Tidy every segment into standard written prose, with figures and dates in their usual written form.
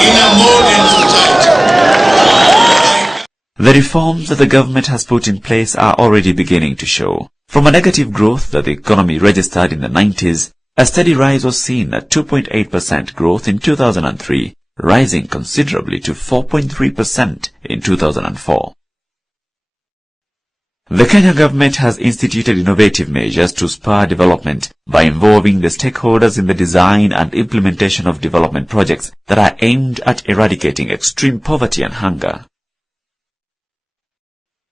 in a modern society. The reforms that the government has put in place are already beginning to show. From a negative growth that the economy registered in the 90s, a steady rise was seen at 2.8% growth in 2003, rising considerably to 4.3% in 2004. The Kenya government has instituted innovative measures to spur development by involving the stakeholders in the design and implementation of development projects that are aimed at eradicating extreme poverty and hunger.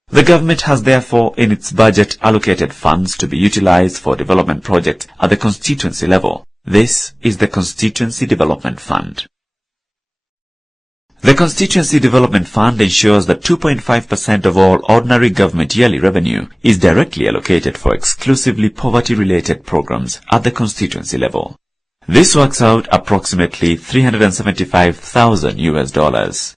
The government has therefore in its budget allocated funds to be utilized for development projects at the constituency level. This is the Constituency Development Fund. The Constituency Development Fund ensures that 2.5% of all ordinary government yearly revenue is directly allocated for exclusively poverty-related programs at the constituency level. This works out approximately $375,000.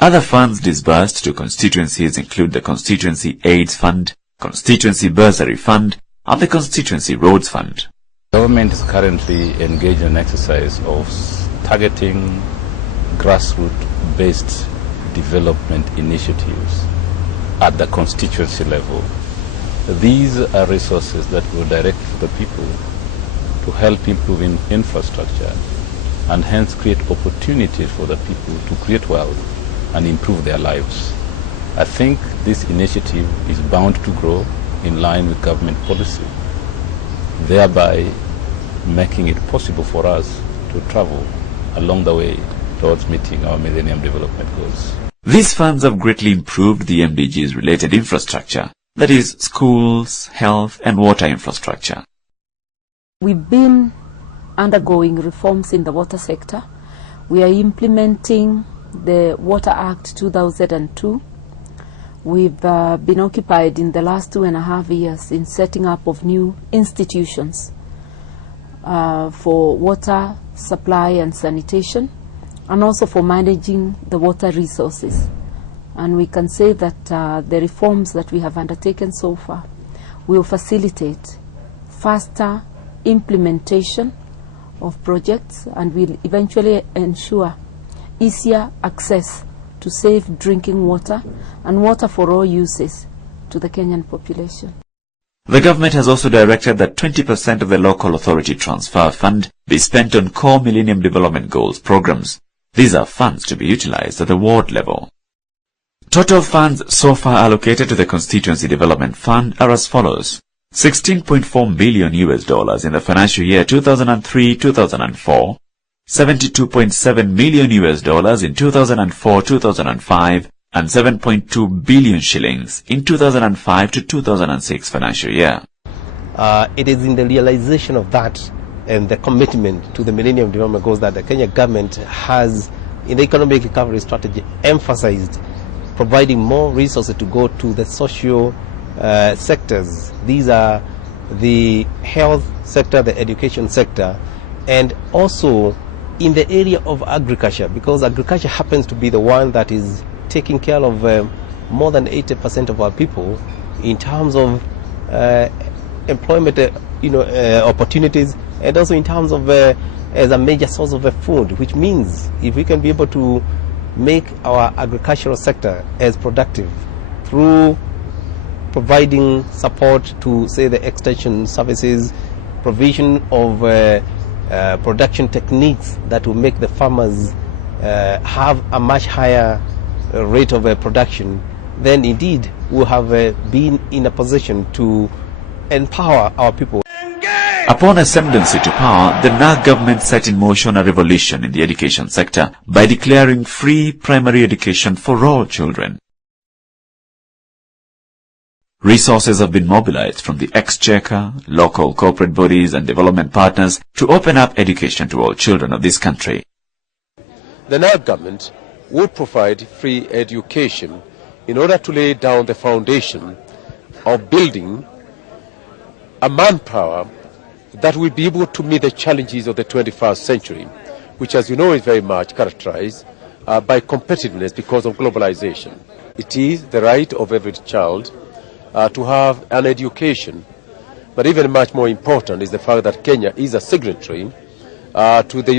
Other funds disbursed to constituencies include the Constituency AIDS Fund, Constituency Bursary Fund, and the Constituency Roads Fund. Government is currently engaged in an exercise of targeting grassroots-based development initiatives at the constituency level. These are resources that will direct the people to help improve infrastructure and hence create opportunities for the people to create wealth and improve their lives. I think this initiative is bound to grow in line with government policy, thereby making it possible for us to travel along the way towards meeting our Millennium Development Goals. These funds have greatly improved the MDGs related infrastructure, that is, schools, health and water infrastructure. We've been undergoing reforms in the water sector. We are implementing the Water Act 2002. We've been occupied in the last 2.5 years in setting up of new institutions for water supply and sanitation, and also for managing the water resources. And we can say that the reforms that we have undertaken so far will facilitate faster implementation of projects and will eventually ensure easier access to safe drinking water and water for all uses to the Kenyan population. The government has also directed that 20% of the local authority transfer fund be spent on core Millennium Development Goals programs. These are funds to be utilized at the ward level. Total funds so far allocated to the Constituency Development Fund are as follows: $16.4 billion in the financial year 2003-2004, $72.7 million in 2004-2005, and 7.2 billion shillings in 2005 to 2006 financial year. It is in the realization of that and the commitment to the Millennium Development Goals that the Kenya government has, in the economic recovery strategy, emphasized providing more resources to go to the social sectors. These are the health sector, the education sector, and also in the area of agriculture, because agriculture happens to be the one that is taking care of more than 80% of our people in terms of employment opportunities, and also in terms of as a major source of food, which means if we can be able to make our agricultural sector as productive through providing support to, say, the extension services, provision of production techniques that will make the farmers have a much higher rate of production, then indeed we'll have been in a position to empower our people. Upon ascendancy to power, the NARC government set in motion a revolution in the education sector by declaring free primary education for all children. Resources have been mobilized from the exchequer, local corporate bodies and development partners to open up education to all children of this country. The NARC government will provide free education in order to lay down the foundation of building a manpower that will be able to meet the challenges of the 21st century, which, as you know, is very much characterized by competitiveness because of globalization. It is the right of every child to have an education, but even much more important is the fact that Kenya is a signatory to the